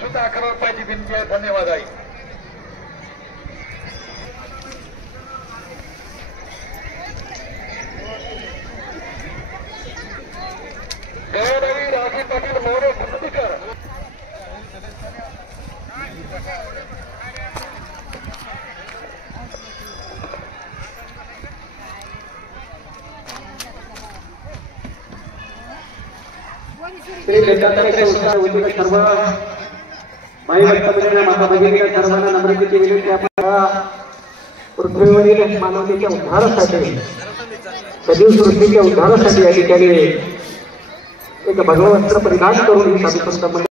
सुद्धा 11 रुपयाची विनंती आहे. धन्यवाद आहे. देवदेवी राखी पाटील मोरे गुंडीकर श्री दत्तात्रय संस्था उद्योग सर्व माई भक्तमंडळ माता भगिनींना सर्वांना नम्रतेची विनंती. आपण पृथ्वीवरील मानवतेच्या उद्धारासाठी सजीव सृष्टीच्या उद्धारासाठी या ठिकाणी एक भगववस्त्र परिधान करून साधू संत मंडळ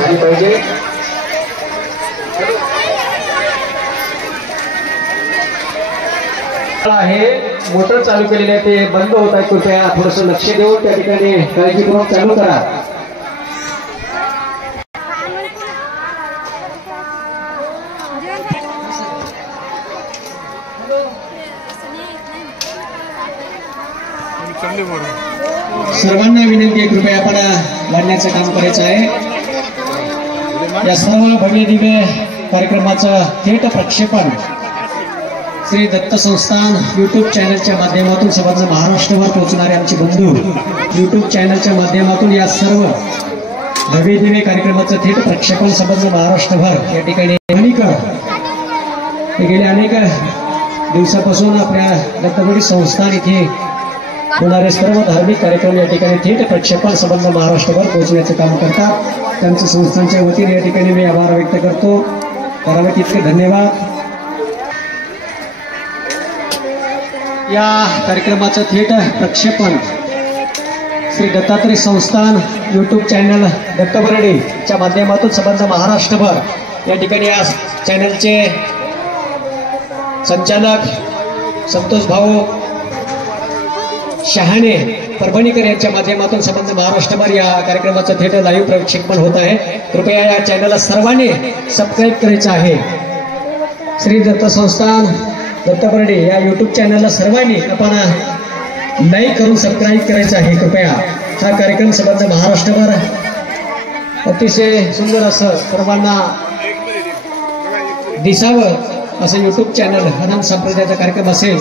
झाली पाहिजे. आहे मोटर चालू केलेले आहे ते बंद होत आहे. कृपया थोडस लक्ष देऊन त्या ठिकाणी काळजीपूर्वक चालू करा. सर्वांना विनंती आहे कृपया आपण वाढण्याचं काम करायचं आहे. या सर्व भव्य दिव्य कार्यक्रमाचं थेट प्रक्षेपण श्री दत्त संस्थान युट्यूब चॅनलच्या माध्यमातून संपूर्ण महाराष्ट्रभर पोहोचणारे आमचे बंधू युट्यूब चॅनलच्या माध्यमातून या सर्व भव्य दिव्य कार्यक्रमाचं थेट प्रक्षेपण संपूर्ण महाराष्ट्रभर या ठिकाणी गेले अनेक दिवसापासून आपल्या दत्तगुरू संस्थान इथे होणारे सर्व धार्मिक कार्यक्रम या ठिकाणी थेट प्रक्षेपण संबंध महाराष्ट्रभर पोहोचण्याचे काम करतात. त्यांच्या संस्थांच्या वतीने या ठिकाणी मी आभार व्यक्त करतो. करावे तितके धन्यवाद. या कार्यक्रमाचं थेट प्रक्षेपण श्री दत्तात्रय संस्थान युट्यूब चॅनल दत्तबरडीच्या माध्यमातून संबंध महाराष्ट्रभर या ठिकाणी या चॅनलचे संचालक संतोष भाऊ शहाणे परभणीकर यांच्या माध्यमातून संबंध महाराष्ट्रभर या कार्यक्रमाचं थेट लाईव्ह प्रक्षेपण होत आहे. कृपया या चॅनलला सर्वांनी सबस्क्राईब करायचं आहे. श्री दत्त संस्थान दत्तबरडी या युट्यूब चॅनलला सर्वांनी आपण लाईक करून सबस्क्राईब करायचं आहे. कृपया हा कार्यक्रम संबंध महाराष्ट्रभर अतिशय सुंदर असं सर्वांना दिसावं असं युट्यूब चॅनल अनंत संप्रदायाचा कार्यक्रम असेल.